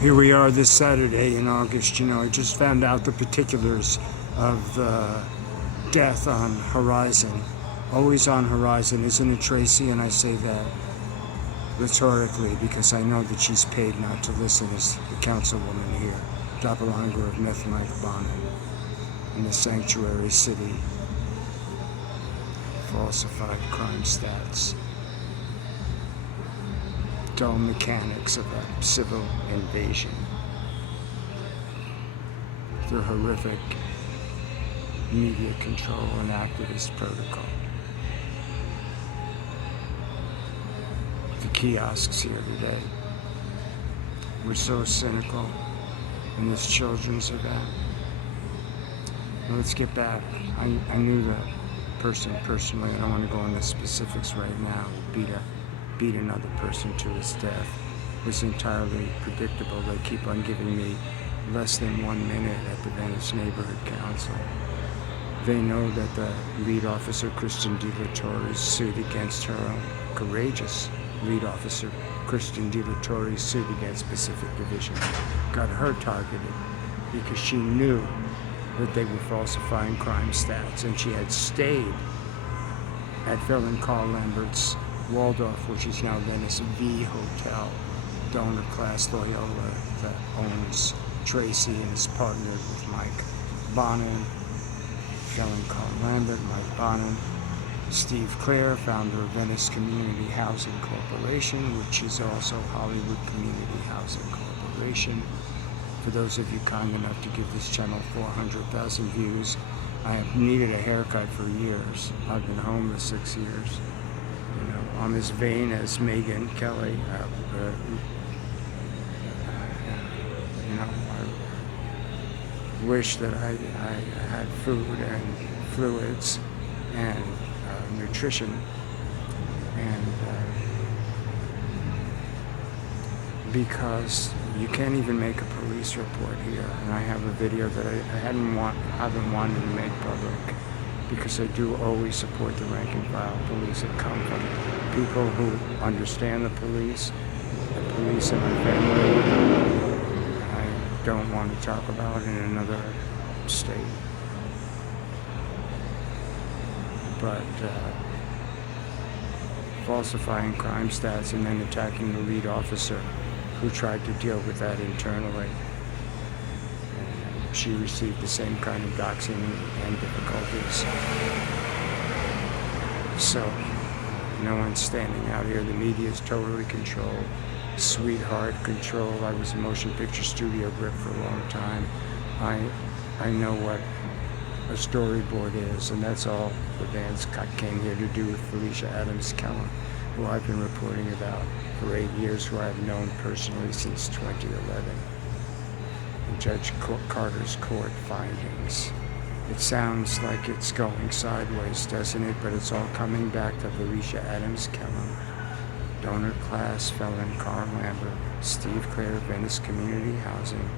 Here we are this Saturday in August. I just found out the particulars of the death on Horizon. Always on Horizon, isn't it, Tracy? And I say that rhetorically because I know that she's paid not to listen as the councilwoman here. Doppelganger of methylmethylbonate in the sanctuary city. Falsified crime stats. Dull mechanics of a civil invasion. The horrific media control and activist protocol. The kiosks here today. We're so cynical in this children's event. Let's get back. I knew the person personally. I don't want to go into specifics right now. Beat another person to his death. It's entirely predictable. They keep on giving me less than 1 minute at the Venice Neighborhood Council. They know that the lead officer, Kristen DiLattore's suit against her own courageous lead officer, Kristen DiLattore's suit against Pacific Division, got her targeted because she knew that they were falsifying crime stats, and she had stayed at Felon Carl Lambert's Waldorf, which is now Venice V Hotel, donor class Loyola, that owns TRACI and is partnered with Mike Bonin, Felon Carl Lambert, Mike Bonin, Steve Clare, founder of Venice Community Housing Corporation, which is also Hollywood Community Housing Corporation. For those of you kind enough to give this channel 400,000 views, I have needed a haircut for years. I've been homeless 6 years. I'm as vain as Megyn Kelly. I wish that I had food and fluids and nutrition, and because you can't even make a police report here, and I have a video that I haven't wanted to make public because I do always support the rank and file police that come from people who understand the police and my family. I don't want to talk about in another state. But falsifying crime stats and then attacking the lead officer who tried to deal with that internally. She received the same kind of doxing and difficulties. So, no one's standing out here. The media is totally controlled. Sweetheart control. I was a motion picture studio grip for a long time. I know what a storyboard is, and that's all the Vance came here to do with Felicia Adams Kellum, who I've been reporting about for 8 years, who I've known personally since 2011. Judge Carter's court findings. It sounds like it's going sideways, doesn't it? But it's all coming back to Felicia Adams Kellum, donor class, Felon Carl Lambert, Steve Clare, Venice Community Housing,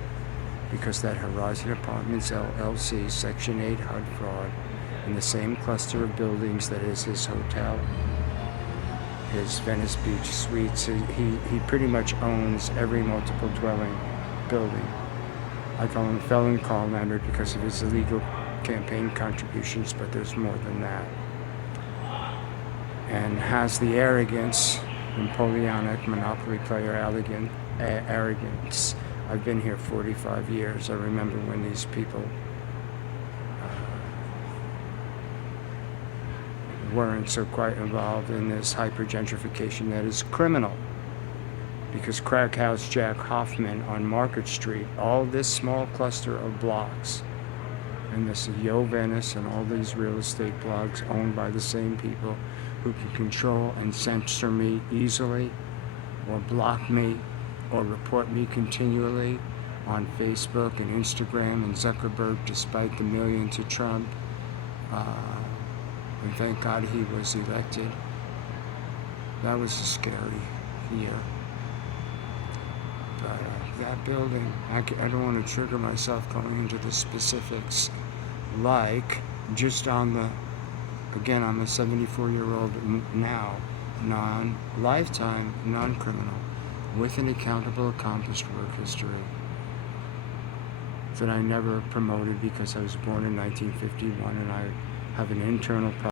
because that Horizon Apartments LLC Section 8 HUD fraud in the same cluster of buildings that is his hotel, his Venice Beach Suites. He pretty much owns every multiple dwelling building. I call him Felon Carl Lambert because of his illegal campaign contributions, but there's more than that. And has the arrogance, Napoleonic monopoly player arrogance. I've been here 45 years. I remember when these people weren't so quite involved in this hyper-gentrification that is criminal. Because Crack House Jack Hoffman on Market Street, all this small cluster of blocks, and this Yo Venice and all these real estate blogs owned by the same people who can control and censor me easily, or block me, or report me continually on Facebook and Instagram and Zuckerberg, despite the millions to Trump. And thank God he was elected. That was a scary year. But that building, I don't want to trigger myself going into the specifics, like just on the, again, I'm a 74-year-old now, non-lifetime, non-criminal, with an accountable, accomplished work history that I never promoted because I was born in 1951 and I have an internal